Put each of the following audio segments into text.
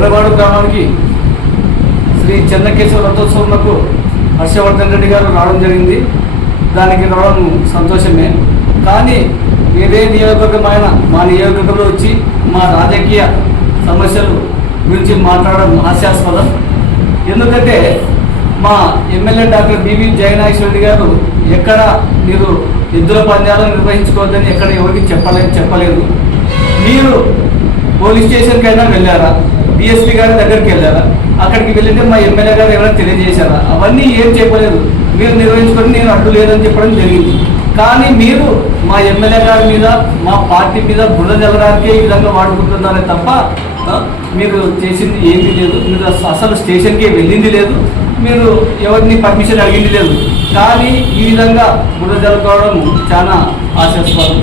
ఎర్రబాడు గ్రామానికి శ్రీ చెన్నకేశవ రథోత్సవంకు హర్షవర్ధన్ రెడ్డి గారు రావడం జరిగింది. దానికి రావడం సంతోషమే. కానీ వేరే నియోజకవర్గమైన మా నియోజకవర్గంలో వచ్చి మా రాజకీయ సమస్యలు గురించి మాట్లాడడం హాస్యాస్పదం. ఎందుకంటే మా ఎమ్మెల్యే డాక్టర్ బివి జయనాగేశ్వరరెడ్డి గారు ఎక్కడ మీరు ఎద్దుల పందాలు నిర్వహించుకోవద్దని ఎక్కడ ఎవరికి చెప్పలేదు. మీరు పోలీస్ స్టేషన్కైనా వెళ్ళారా, డిఎస్పీ గారి దగ్గరికి వెళ్ళారా, అక్కడికి వెళ్ళితే మా ఎమ్మెల్యే గారు ఎవరైనా తెలియజేశారా? అవన్నీ ఏం చెప్పలేదు. మీరు నిర్వహించుకొని నేను అడ్డు లేదని చెప్పడం జరిగింది. కానీ మీరు మా ఎమ్మెల్యే గారి మీద మా పార్టీ మీద బురద జల్లడానికే ఈ విధంగా వాడుకుంటున్నారే తప్ప మీరు చేసింది ఏమీ లేదు. మీరు అసలు స్టేషన్కి వెళ్ళింది లేదు, మీరు ఎవరిని పర్మిషన్ అడిగింది లేదు. కానీ ఈ విధంగా బురద జల్లుకోవడం చాలా ఆశాస్పదం.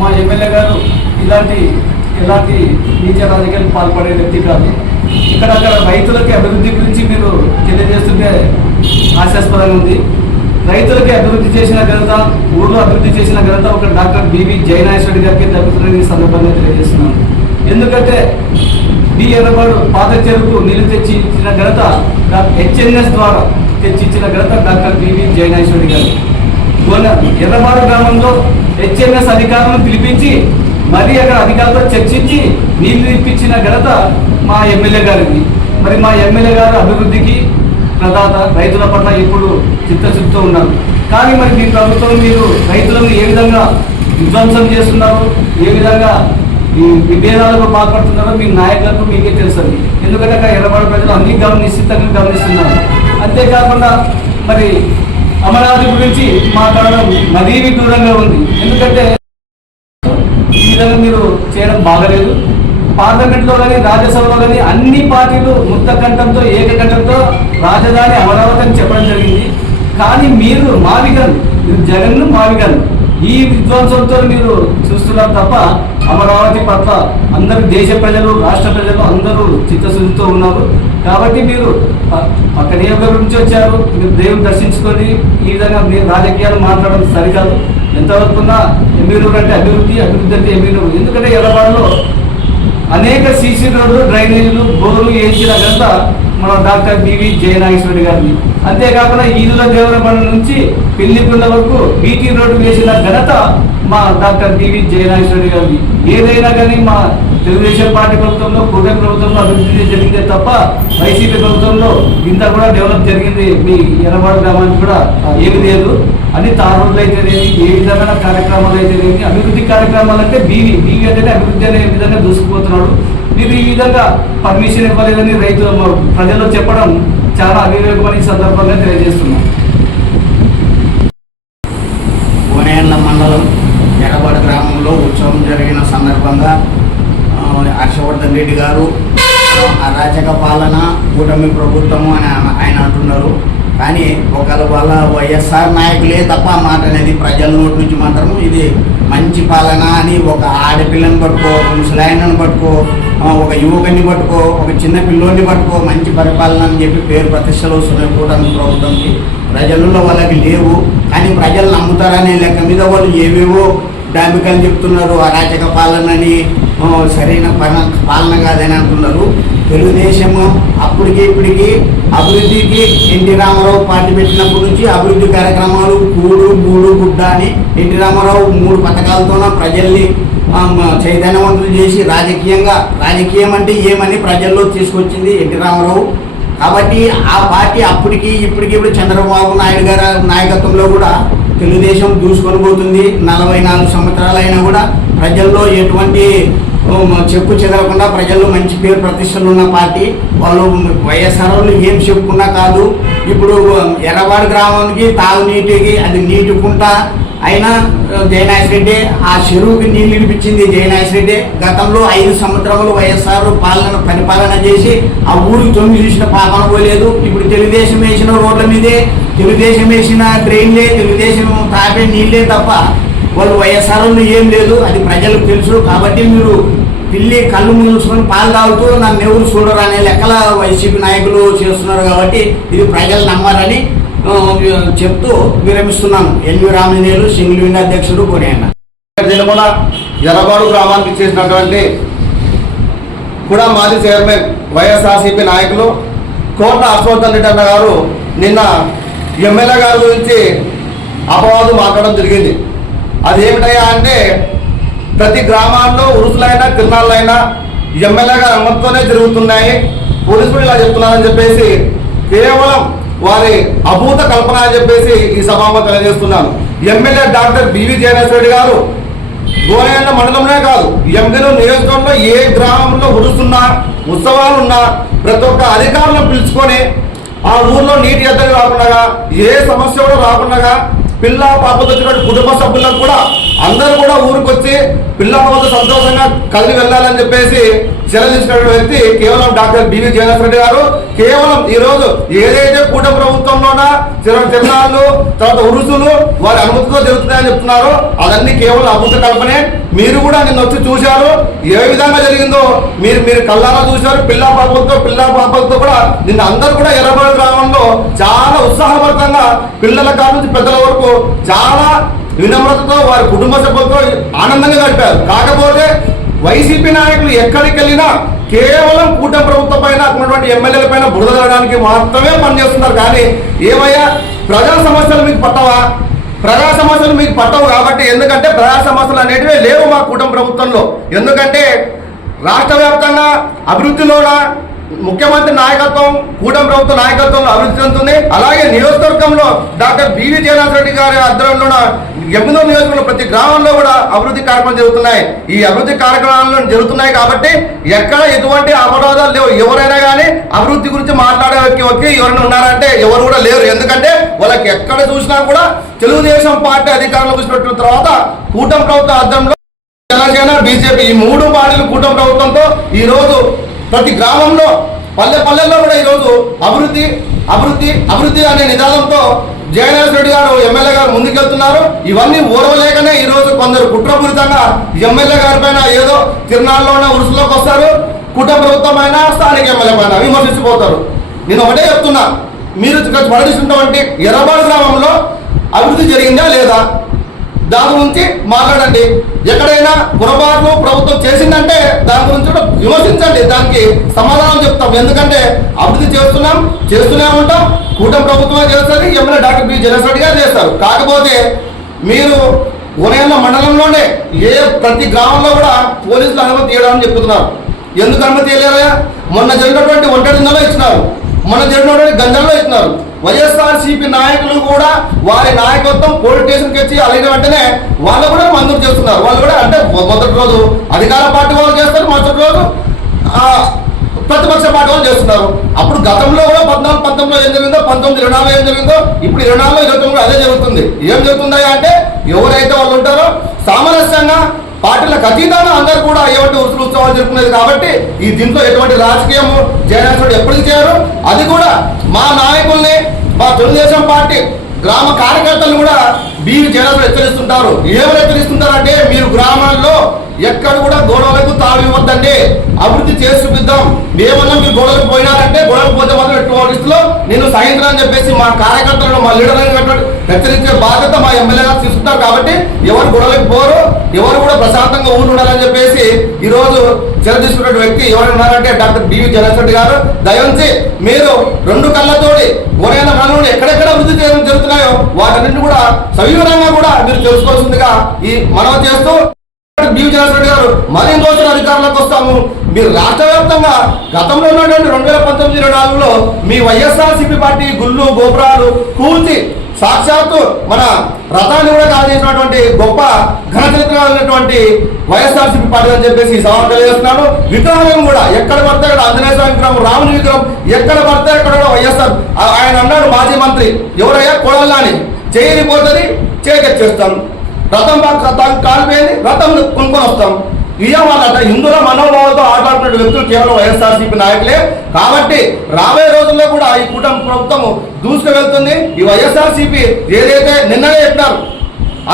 మా ఎమ్మెల్యే గారు ఎలాంటి నీచ రాజకీయాలు పాల్పడే వ్యక్తి కాదు. ఇక్కడక్కడ రైతులకి అభివృద్ధి గురించి మీరు తెలియజేస్తుంటే హాస్యాస్పదంగా ఉంది. రైతులకి అభివృద్ధి చేసిన ఘనత, ఊళ్ళో అభివృద్ధి చేసిన ఘనత ఒక డాక్టర్ బివి జయనాగేశ్వరరెడ్డి గారికి దక్కుతుందని ఈ సందర్భంగా తెలియజేస్తున్నాను. ఎందుకంటే ఎర్రబాడు పాత చెరుకు నీళ్లు తెచ్చి ఇచ్చిన ఘనత హెచ్ఎన్ఎస్ ద్వారా తెచ్చిచ్చిన ఘనత డాక్టర్ బివి జయనాగేశ్వరరెడ్డి గారు. ఎర్రబాడు గ్రామంలో హెచ్ఎన్ఎస్ అధికారులను పిలిపించి మరి అక్కడ అధికారులతో చర్చించి నీళ్లు ఇప్పించిన ఘనత మా ఎమ్మెల్యే గారికి. మరి మా ఎమ్మెల్యే గారు అభివృద్ధికి ప్రదాత, రైతుల పట్ల ఇప్పుడు చిత్తశుద్ధితో ఉన్నారు. కానీ మరి మీ ప్రభుత్వం మీరు రైతులను ఏ విధంగా విధ్వంసం చేస్తున్నారు, ఏ విధంగా ఈ విభేదాలకు పాల్పడుతున్నారో మీ నాయకులకు మీకే తెలుస్తుంది. ఎందుకంటే అక్కడ ఎర్రబాడు ప్రజలు అన్ని నిశ్చితంగా గమనిస్తున్నారు. అంతేకాకుండా మరి అమరావతి గురించి మాట్లాడడం మరీ విదూరంగా ఉంది. ఎందుకంటే ఈ విధంగా మీరు చేయడం బాగలేదు. పార్లమెంట్లో కానీ రాజ్యసభలో కానీ అన్ని పార్టీలు ముక్తకంఠంతో ఏకకంఠంతో రాజధాని అమరావతి అని చెప్పడం జరిగింది. కానీ మీరు మావిగన్, జగన్ను మావిగన్ ఈ విధ్వంసంతో మీరు చూస్తున్నారు తప్ప అమరావతి పట్ల అందరు దేశ ప్రజలు, రాష్ట్ర ప్రజలు అందరూ చిత్తశుద్ధితో ఉన్నారు. కాబట్టి మీరు పక్క నియోజకవర్గం నుంచి వచ్చారు, మీరు దేవుని దర్శించుకొని ఈ విధంగా మీరు రాజకీయాలు మాట్లాడడం సరికాదు. ఎంతవరకున్నా ఎమ్మెల్యేలు అంటే అభివృద్ధి అంటే ఎమ్మెల్యేలు. ఎందుకంటే ఎర్రబాడులో అనేక సీసీ రోడ్లు, డ్రైనేజీలు, బోర్లు వేయించిన ఘనత మన డాక్టర్ బివి జయనాగేశ్వరరెడ్డి గారిని. అంతేకాకుండా ఈదుల దేవరబండ నుంచి పెళ్లికొండ వరకు బీటీ రోడ్డు వేసిన ఘనత మా డాక్టర్ బివి జయనాగేశ్వరరెడ్డి గారిని. ఏదైనా కానీ మా తెలుగుదేశం పార్టీ ప్రభుత్వంలో, కూటమి ప్రభుత్వంలో అభివృద్ధి జరిగిందే తప్ప వైసీపీ ప్రభుత్వంలో ఇంత కూడా డెవలప్ జరిగింది మీ ఎర్రబాడు గ్రామానికి కూడా ఏమి లేదు. అన్ని తార్ రోడ్లు అయితేనేమి, ఏ విధమైన కార్యక్రమాలు అయితేనేమి, అభివృద్ధి కార్యక్రమాలు అంటే బీవీ అంటేనే అభివృద్ధి అనే విధంగా దూసుకుపోతున్నాడు. మీరు ఈ విధంగా పర్మిషన్ ఇవ్వలేదని రైతులు ప్రజల్లో చెప్పడం చాలా అవివేకమని సందర్భంగా తెలియజేస్తున్నాం. కోనేళ్ల మండలం ఎర్రబాడు గ్రామంలో ఉత్సవం జరిగిన సందర్భంగా హర్షవర్ధన్ రెడ్డి గారు అరాచక పాలన, కూటమి ప్రభుత్వము అని ఆయన అంటున్నారు. కానీ ఒకళ్ళ వల్ల వైఎస్ఆర్ నాయకులే తప్ప మాట అనేది ప్రజల నోటి నుంచి మాత్రం ఇది మంచి పాలన అని ఒక ఆడపిల్లని పట్టుకో, ఒక ముసలాయనని పట్టుకో, ఒక యువకుని పట్టుకో, ఒక చిన్న పిల్లోని పట్టుకో, మంచి పరిపాలన అని చెప్పి పేరు ప్రతిష్టలు వస్తున్నాయి కూటమి ప్రభుత్వంకి. ప్రజలలో వాళ్ళకి లేవు, కానీ ప్రజలు నమ్ముతారనే లెక్క మీద వాళ్ళు ఏవేవో డాంబికలు చెప్తున్నారు. అరాచక పాలనని, సరైన పాలన కాదని అంటున్నారు. తెలుగుదేశము అప్పటికి ఇప్పటికి అభివృద్ధికి ఎన్టీ రామారావు పార్టీ పెట్టినప్పటి నుంచి అభివృద్ధి కార్యక్రమాలు కూడు గూడు గుడ్డ అని ఎన్టీ రామారావు 3 పథకాలతోన ప్రజల్ని చైతన్యవంతులు చేసి రాజకీయం అంటే ఏమని ప్రజల్లో తీసుకొచ్చింది ఎన్టీ రామారావు. కాబట్టి ఆ పార్టీ అప్పటికి ఇప్పటికి ఇప్పుడు చంద్రబాబు నాయుడు గారి నాయకత్వంలో కూడా తెలుగుదేశం దూసుకొని పోతుంది. 44 సంవత్సరాలైనా కూడా ప్రజల్లో ఎటువంటి చెప్పు చెదరకుండా ప్రజల్లో మంచి పేరు ప్రతిష్టలు ఉన్న పార్టీ. వాళ్ళు వైఎస్ఆర్ వాళ్ళు ఏం చెప్పుకున్నా కాదు. ఇప్పుడు ఎర్రబాడు గ్రామానికి తాగునీటికి అది నీటి కుంట అయినా జయనాగేశ్వరరెడ్డి ఆ చెరువుకి నీళ్ళు ఇడిపించింది జయనాగేశ్వరరెడ్డి. గతంలో 5 సంవత్సరాలు వైఎస్ఆర్ పరిపాలన చేసి ఆ ఊరికి తొమ్మిది చూసిన పాపన పోలేదు. ఇప్పుడు తెలుగుదేశం వేసిన రోడ్ల మీదే, తెలుగుదేశం వేసిన డ్రైన్లే, తెలుగుదేశం తాపే నీళ్ళే తప్ప వాళ్ళు వైఎస్ఆర్ ఏం లేదు. అది ప్రజలకు తెలుసు. కాబట్టి మీరు పిల్లి కళ్ళు మూసుకొని పాలు తాగుతూ నన్ను ఎవరు చూడరు అనే లెక్కల వైసీపీ నాయకులు చేస్తున్నారు. కాబట్టి ఇది ప్రజలు నమ్మారని చెప్తూ విరమిస్తున్నాను. ఎన్వి రామజనేయులు, సింగిల్ విండో అధ్యక్షుడు, కోనేరు. ఎర్రబాడు గ్రామానికి చేసినటువంటి కూడా మాజీ చైర్మన్ వైఎస్ఆర్సీపీ నాయకులు కోట హర్షవర్ధన్ రెడ్డి అన్న గారు నిన్న ఎమ్మెల్యే గారి గురించి అపవాదు మాట్లాడడం జరిగింది. అదేమిటయ్యా అంటే ప్రతి గ్రామాల్లో ఉరుసులైనా తిరునాళ్ళైనా ఎమ్మెల్యే గారి అనుమతితోనే జరుగుతున్నాయి, పోలీసులు ఇలా చెప్తున్నారని చెప్పేసి కేవలం వారి అభూత కల్పన అని చెప్పేసి ఈ సభలో తెలియజేస్తున్నాను. ఎమ్మెల్యే డాక్టర్ బివి జయనేశ్వరెడ్డి గారు గోనెగండ్ల మండలంలోనే కాదు ఎంగనూరు నియోజకవర్గంలో ఏ గ్రామంలో ఉరుస్తున్నా ఉత్సవాలున్నా ప్రతి ఒక్క అధికారులను పిలుచుకొని ఆ ఊర్లో నీటి ఎద్దడి రాకుండా ఏ సమస్య కూడా రాకుండా పిల్ల పాపతో వచ్చినటువంటి కుటుంబ సభ్యులకు కూడా అందరూ కూడా ఊరికి వచ్చి పిల్లలతో సంతోషంగా కలిసి వెళ్ళాలని చెప్పేసి సెలవు తీసుకున్న వ్యక్తి కేవలం డాక్టర్ బివి జయనేశ్వరెడ్డి గారు. కేవలం ఈరోజు ఏదైతే కూటమి ప్రభుత్వంలోనా తిరునాళ్ళు తర్వాత ఉరుసులు వారి అనుమతితో జరుగుతున్నాయని చెప్తున్నారో అదన్నీ కేవలం అభూత కల్పనే. మీరు కూడా నిన్న వచ్చి చూశారు ఏ విధంగా జరిగిందో మీరు కళ్ళారా చూశారు. పిల్ల పాపలతో కూడా నిన్న అందరూ కూడా ఎర్రబడి గ్రామంలో చాలా ఉత్సాహభరితంగా పిల్లల కాడ నుంచి పెద్దల వరకు చాలా వినమ్రతతో వారి కుటుంబ సభ్యులతో ఆనందంగా గడిపారు. కాకపోతే వైసీపీ నాయకులు ఎక్కడికి వెళ్ళినా కేవలం కూటమి ప్రభుత్వం పైన ఉన్నటువంటి ఎమ్మెల్యేల పైన బురద జరగడానికి మాత్రమే పనిచేస్తున్నారు. కానీ ఏమయ్యా ప్రజా సమస్యలు మీకు పట్టవా? ప్రజా సమస్యలు మీకు పట్టవు కాబట్టి ఎందుకంటే ప్రజా సమస్యలు అనేటివి లేవు మా కూటమి ప్రభుత్వంలో. ఎందుకంటే రాష్ట్ర వ్యాప్తంగా అభివృద్ధిలోన ముఖ్యమంత్రి నాయకత్వం కూటమి ప్రభుత్వ నాయకత్వంలో అభివృద్ధి చెందుతుంది. అలాగే నియోజకవర్గంలో డాక్టర్ బివి జయనేశ్వరెడ్డి గారి ఆధ్వర్యంలోన ఎమ్మెల్యే నియోజకవర్గంలో ప్రతి గ్రామంలో కూడా అభివృద్ధి కార్యక్రమాలు జరుగుతున్నాయి. ఈ అభివృద్ధి కార్యక్రమాలు జరుగుతున్నాయి కాబట్టి ఎక్కడ ఎటువంటి అపరాధాలు లేవు. ఎవరైనా కానీ అభివృద్ధి గురించి మాట్లాడే వ్యక్తి ఎవరైనా ఉన్నారంటే ఎవరు కూడా లేరు. ఎందుకంటే వాళ్ళకి ఎక్కడ చూసినా కూడా తెలుగుదేశం పార్టీ అధికారంలోకి వచ్చిన తర్వాత కూటమి ప్రభుత్వ ఆధ్వర్యంలో జనసేన బీజేపీ ఈ మూడు పార్టీలు కూటమి ప్రభుత్వంతో ఈ రోజు ప్రతి గ్రామంలో పల్లెల్లో కూడా ఈరోజు అభివృద్ధి అభివృద్ధి అభివృద్ధి అనే నినాదంతో జయనేశ్వరెడ్డి గారు ఎమ్మెల్యే గారు ముందుకెళ్తున్నారు. ఇవన్నీ ఓర్వలేకనే ఈ రోజు కొందరు కుట్రపూరితంగా ఎమ్మెల్యే గారి పైన ఏదో తిరునాళ్ళలోనే ఉరుసులోకి వస్తారు, కుటుంబ ప్రభుత్వమైన స్థానిక ఎమ్మెల్యే పైన విమర్శించిపోతారు. నేను ఒకటే చెప్తున్నా, మీరు పర్యటిస్తున్నటువంటి ఎర్రబాడు గ్రామంలో అభివృద్ధి జరిగిందా లేదా దాని గురించి మాట్లాడండి. ఎక్కడైనా పొరపాట్లు ప్రభుత్వం చేసిందంటే దాని గురించి కూడా విమర్శించండి, దానికి సమాధానం చెప్తాం. ఎందుకంటే అభివృద్ధి చేస్తూనే ఉంటాం. కూటమి ప్రభుత్వమే చేస్తుంది, ఎమ్మెల్యే డాక్టర్ బివి జయనేశ్వరెడ్డి గారు చేస్తారు. కాకపోతే మీరు గోనెగండ్ల మండలంలోనే ప్రతి గ్రామంలో కూడా పోలీసులు అనుమతి ఇవ్వడానికి చెప్తున్నారు. ఎందుకు అనుమతి ఇవ్వలేరా? మొన్న జరిగినటువంటి ఒంటరిలో ఇచ్చినారు, మొన్న జరిగినటువంటి గంజల్లో ఇచ్చినారు. వైఎస్ఆర్సీపీ నాయకులు కూడా వారి నాయకత్వం పోలీస్ స్టేషన్కి వచ్చి అలిగిన వెంటనే వాళ్ళు కూడా మంజూరు చేస్తున్నారు. వాళ్ళు కూడా అంటే మొదటి రోజు అధికార పార్టీ వాళ్ళు చేస్తారు, మొదటి రోజు ప్రతిపక్ష పార్టీ వాళ్ళు చేస్తున్నారు. అప్పుడు గతంలో కూడా 14-19 ఏం జరిగిందో, 19-24 ఏం జరిగిందో, ఇప్పుడు 24-29 అదే జరుగుతుంది. ఏం జరుగుతుందా అంటే ఎవరైతే వాళ్ళు ఉంటారో సామరస్యంగా పార్టీలకు అతీతంగా అందరూ కూడా ఎటువంటి ఉత్సవాలు జరుపుకునేది. కాబట్టి ఈ దీంట్లో ఎటువంటి రాజకీయము జయనేశ్వరుడు ఎప్పటికీ చేయరు. అది కూడా మా నాయకుల్ని మా తెలుగుదేశం పార్టీ గ్రామ కార్యకర్తలు కూడా బివి జయనేశ్వరుడు హెచ్చరిస్తుంటారు. ఏమని హెచ్చరిస్తుంటారంటే మీరు గ్రామాల్లో ఎక్కడ కూడా గొడవలకు తావివ్వద్దండి, అభివృద్ధి చేసి చూపిద్దాం. మేమన్నా మీరు గొడవలకు పోయినారంటే గొడవలకు పోతే మాత్రం ఎటువంటి నేను సాయంత్రం అని చెప్పేసి మా కార్యకర్తలను మా లీడర్లను హెచ్చరించే బాధ్యత మా ఎమ్మెల్యే గారు తీసుకుంటారు. కాబట్టి ఎవరు గొడవలకు పోరు, ఎవరు కూడా ప్రశాంతంగా ఊరు ఉండాలని చెప్పేసి ఈ రోజు చర్య తీసుకున్న వ్యక్తి ఎవరు ఉన్నారంటే డాక్టర్ బివి జయనేశ్వరెడ్డి గారు. దయవుంచి మీరు రెండు కళ్ళతోటి గోనెగండ్ల మండలంలో ఎక్కడెక్కడ అభివృద్ధి జరుగుతున్నాయో వాటన్నింటినీ కూడా సవివరంగా కూడా మీరు తెలుసుకోవాల్సిందిగా ఈ మనవి చేస్తూ బివి జయనేశ్వరెడ్డి గారు మరిన్ని రోజులు అధికారంలోకి వస్తాము. మీరు రాష్ట్ర వ్యాప్తంగా గతంలో ఉన్నటువంటి 2019-24లో మీ వైఎస్ఆర్సీపీ పార్టీ గుళ్ళు గోపురాలు కూల్చి సాక్షాత్తు మన రథాన్ని కూడా కాల్చేసినటువంటి గొప్ప ఘన చరిత్ర ఉన్నటువంటి వైఎస్ఆర్సీపీ పార్టీ అని చెప్పేసి ఈ సభ తెలియజేస్తున్నాను. విగ్రహాలను కూడా ఎక్కడ పడితే అక్కడ ఆంజనేయ స్వామి విగ్రహం, రాముని విగ్రహం ఎక్కడ పడితే అక్కడ కూడా వైఎస్ఆర్ ఆయన అన్నాడు మాజీ మంత్రి ఎవరయ్యా కొడాలని చేయని పోతుంది చేస్తాం, రథం కాలిపోయింది రథం కొనుక్కొని వస్తాం. ఇవాళ హిందువుల మనోభావాలతో ఆటలాడుతున్న వ్యక్తులు కేవలం వైఎస్ఆర్సీపీ నాయకులే. కాబట్టి రాబోయే రోజుల్లో కూడా ఈ కూటమి ప్రభుత్వం దూసుకు వెళ్తుంది. ఈ వైఎస్ఆర్సీపీ ఏదైతే నిన్ననే చెప్పినారు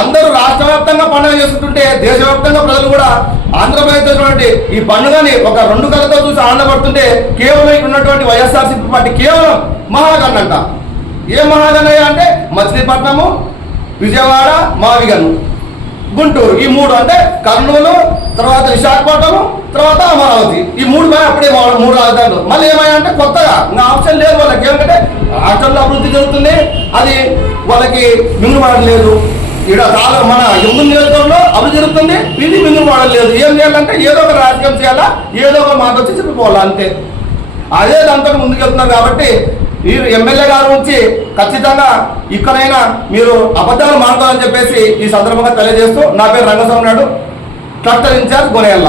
అందరూ రాష్ట్ర వ్యాప్తంగా పండుగ చేస్తుంటే దేశవ్యాప్తంగా ప్రజలు కూడా ఆంధ్రప్రదేశ్ ఈ పండుగని ఒక రెండు కళ్ళతో చూసి ఆనందపడుతుంటే కేవలం ఇక్కడ ఉన్నటువంటి వైఎస్ఆర్సీపీ పార్టీ కేవలం మహాగన్ అంట. ఏ మహాగన్నయ్య అంటే మచిలీపట్నము, విజయవాడ, మావిగను గుంటూరు, ఈ 3 అంటే కర్నూలు, తర్వాత విశాఖపట్నం, తర్వాత అమరావతి, ఈ 3 అప్పుడే 3 రాజధానులు. మళ్ళీ ఏమైనా కొత్తగా నా ఆప్షన్ లేదు వాళ్ళకి. ఏమంటే రాష్ట్రంలో అభివృద్ధి జరుగుతుంది, అది వాళ్ళకి మింగుబాటు లేదు. ఇక్కడ చాలా మన ఎమ్మెల్యే నియోజకవర్గంలో అభివృద్ధి జరుగుతుంది, ఇది మింగుబాటు లేదు. ఏం చేయాలంటే ఏదో ఒక రాజకీయం చేయాలా, ఏదో ఒక మాట వచ్చి చెప్పిపోవాలా, అంతే. అదే దాంతో ముందుకెళ్తున్నారు. కాబట్టి మీరు ఎమ్మెల్యే గారి నుంచి ఖచ్చితంగా ఇక్కడైనా మీరు అబద్ధాలు మాట్లాడాలని చెప్పేసి ఈ సందర్భంగా తెలియజేస్తూ, నా పేరు రంగస్వామి నాయుడు, ట్రాక్టర్ ఇన్ఛార్జ్ గోనేయల్ల.